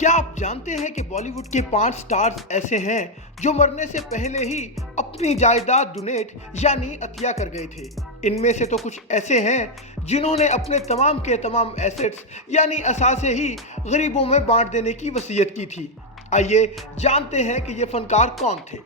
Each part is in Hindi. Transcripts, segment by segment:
क्या आप जानते हैं कि बॉलीवुड के 5 स्टार्स ऐसे हैं जो मरने से पहले ही अपनी जायदाद डोनेट यानी अतिया कर गए थे। इनमें से तो कुछ ऐसे हैं जिन्होंने अपने तमाम के तमाम एसेट्स यानी असासे ही गरीबों में बांट देने की वसीयत की थी। आइए जानते हैं कि ये फनकार कौन थे।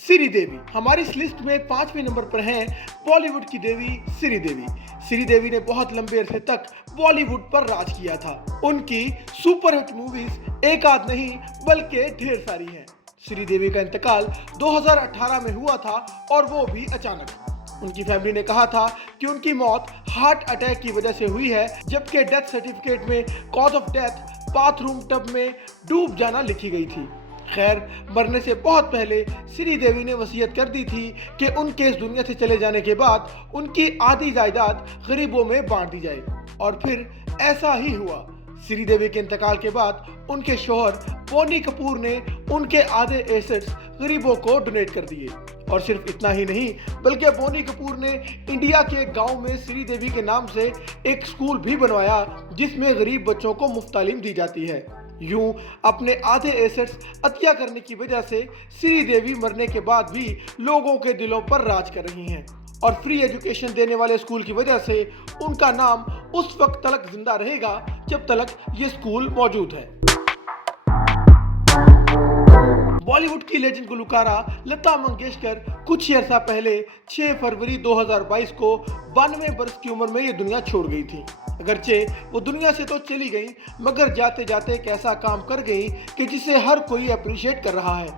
श्रीदेवी हमारी इस लिस्ट में 5वें नंबर पर हैं बॉलीवुड की देवी श्रीदेवी। श्रीदेवी ने बहुत लंबे अरसे तक बॉलीवुड पर राज किया था। उनकी सुपरहिट मूवीज एक आध नहीं बल्कि ढेर सारी हैं। श्रीदेवी का इंतकाल 2018 में हुआ था और वो भी अचानक। उनकी फैमिली ने कहा था कि उनकी मौत हार्ट अटैक की वजह से हुई है, जबकि डेथ सर्टिफिकेट में cause of death bathroom tub में डूब जाना लिखी गई थी। खैर, मरने से बहुत पहले श्रीदेवी ने वसीयत कर दी थी कि उनके इस दुनिया से चले जाने के बाद उनकी आधी जायदाद गरीबों में बांट दी जाए, और फिर ऐसा ही हुआ। श्रीदेवी के इंतकाल के बाद उनके शौहर बोनी कपूर ने उनके आधे एसेट्स गरीबों को डोनेट कर दिए। और सिर्फ इतना ही नहीं, बल्कि बोनी कपूर ने इंडिया के एक गांव में श्रीदेवी के नाम से एक स्कूल भी बनवाया जिसमें गरीब बच्चों को मुफ्त तालीम दी जाती है। यूं अपने आधे एसेट्स अतिया करने की वजह से श्रीदेवी मरने के बाद भी लोगों के दिलों पर राज कर रही हैं, और फ्री एजुकेशन देने वाले स्कूल की वजह से उनका नाम उस वक्त तक जिंदा रहेगा जब तक ये स्कूल मौजूद है। बॉलीवुड की लेजेंड गुलकारा लता मंगेशकर कुछ ही अर्सा पहले 6 फरवरी 2022 को 92 वर्ष की उम्र में ये दुनिया छोड़ गई थी। अगरचे वो दुनिया से तो चली गई, मगर जाते जाते एक ऐसा काम कर गई कि जिसे हर कोई अप्रिशिएट कर रहा है।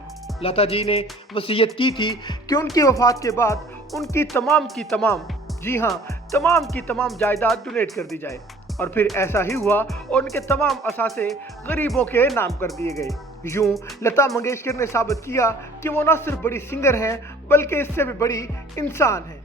लता जी ने वसीयत की थी कि उनकी वफात के बाद उनकी तमाम की तमाम, जी हाँ, तमाम की तमाम जायदाद डोनेट कर दी जाए, और फिर ऐसा ही हुआ और उनके तमाम असासे गरीबों के नाम कर दिए गए। यूं लता मंगेशकर ने साबित किया कि वो न सिर्फ बड़ी सिंगर हैं बल्कि इससे भी बड़ी इंसान हैं।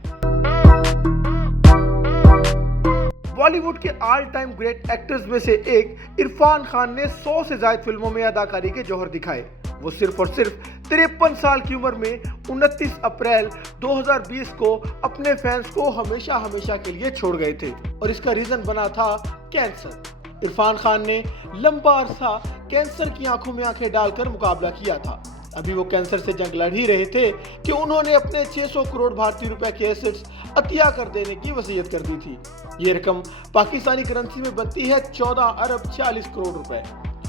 बॉलीवुड के ऑल टाइम ग्रेट एक्टर्स में से एक इरफान खान ने 100 से ज्यादा फिल्मों में अदाकारी के जौहर दिखाए। वो सिर्फ और सिर्फ 53 साल की उम्र में 29 अप्रैल 2020 को अपने फैंस को हमेशा हमेशा के लिए छोड़ गए थे, और इसका रीजन बना था कैंसर। इरफान खान ने लंबा अरसा कैंसर की आंखों में आंखें डालकर मुकाबला किया था। अभी वो कैंसर से जंग लड़ ही रहे थे कि उन्होंने अपने 600 करोड़ भारतीय रुपए के एसेट्स अतिया कर देने की वसीयत कर दी थी। ये रकम पाकिस्तानी करेंसी में बनती है 14 अरब 46 करोड़ रुपए।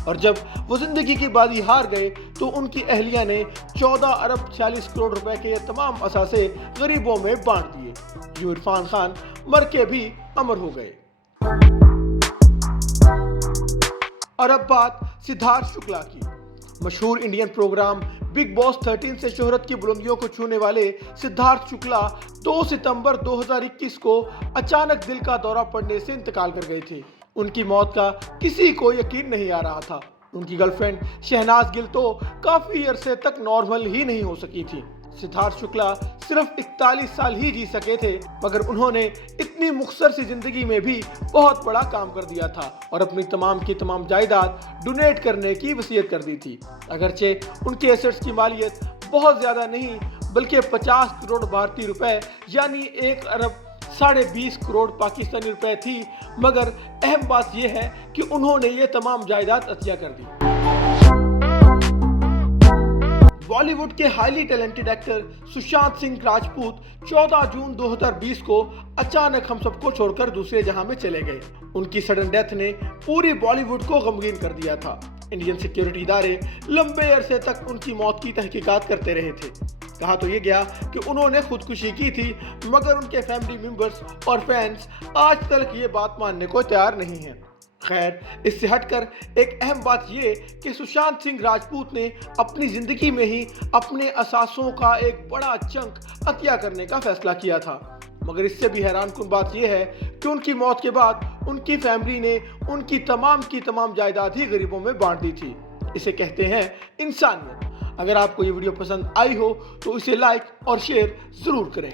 और जब वो जिंदगी की बाजी हार गए तो उनकी अहलिया ने 14 अरब 46 करोड़ रुपए के ये तमाम असासे गरीबों में बांट दिए। यूं इरफान खान मर के भी अमर हो गए। और अब बात सिद्धार्थ शुक्ला की। मशहूर इंडियन प्रोग्राम बिग बॉस 13 से शोहरत की बुलंदियों को छूने वाले सिद्धार्थ शुक्ला 2 सितंबर 2021 को अचानक दिल का दौरा पड़ने से इंतकाल कर गए थे। उनकी मौत का किसी को यकीन नहीं आ रहा था। उनकी गर्लफ्रेंड शहनाज गिल तो काफी अरसे तक नॉर्मल ही नहीं हो सकी थी। सिद्धार्थ शुक्ला सिर्फ 41 साल ही जी सके थे, मगर उन्होंने इतनी मुख्तसर सी जिंदगी में भी बहुत बड़ा काम कर दिया था और अपनी तमाम की तमाम जायदाद डोनेट करने की वसीयत कर दी थी। अगरचे उनके एसेट्स की मालियत बहुत ज्यादा नहीं बल्कि 50 करोड़ भारतीय रुपए यानी 1 अरब 20.5 करोड़ पाकिस्तानी रुपए थी, मगर अहम बात यह है कि उन्होंने ये तमाम जायदाद अतिया कर दी। बॉलीवुड के highly talented actor Sushant Singh Rajput 14 जून 2020 को अचानक हम सबको छोड़कर दूसरे जहां में चले गए। उनकी सडन डेथ ने पूरी बॉलीवुड को गमगीन कर दिया था। इंडियन सिक्योरिटी इदारे लंबे अरसे तक उनकी मौत की तहकीकात करते रहे थे। कहा तो ये गया कि उन्होंने खुदकुशी की थी, मगर उनके फैमिली मेंबर्स और फैंस आज तक ये बात मानने को तैयार नहीं हैं। खैर, इससे हटकर एक अहम बात ये कि सुशांत सिंह राजपूत ने अपनी जिंदगी में ही अपने असासों का एक बड़ा चंक अतिया करने का फैसला किया था। मगर इससे भी हैरानकुन बात यह है कि उनकी मौत के बाद उनकी फैमिली ने उनकी तमाम जायदाद ही गरीबों में बांट दी थी। इसे कहते हैं इंसानियत। अगर आपको ये वीडियो पसंद आई हो तो इसे लाइक और शेयर जरूर करें।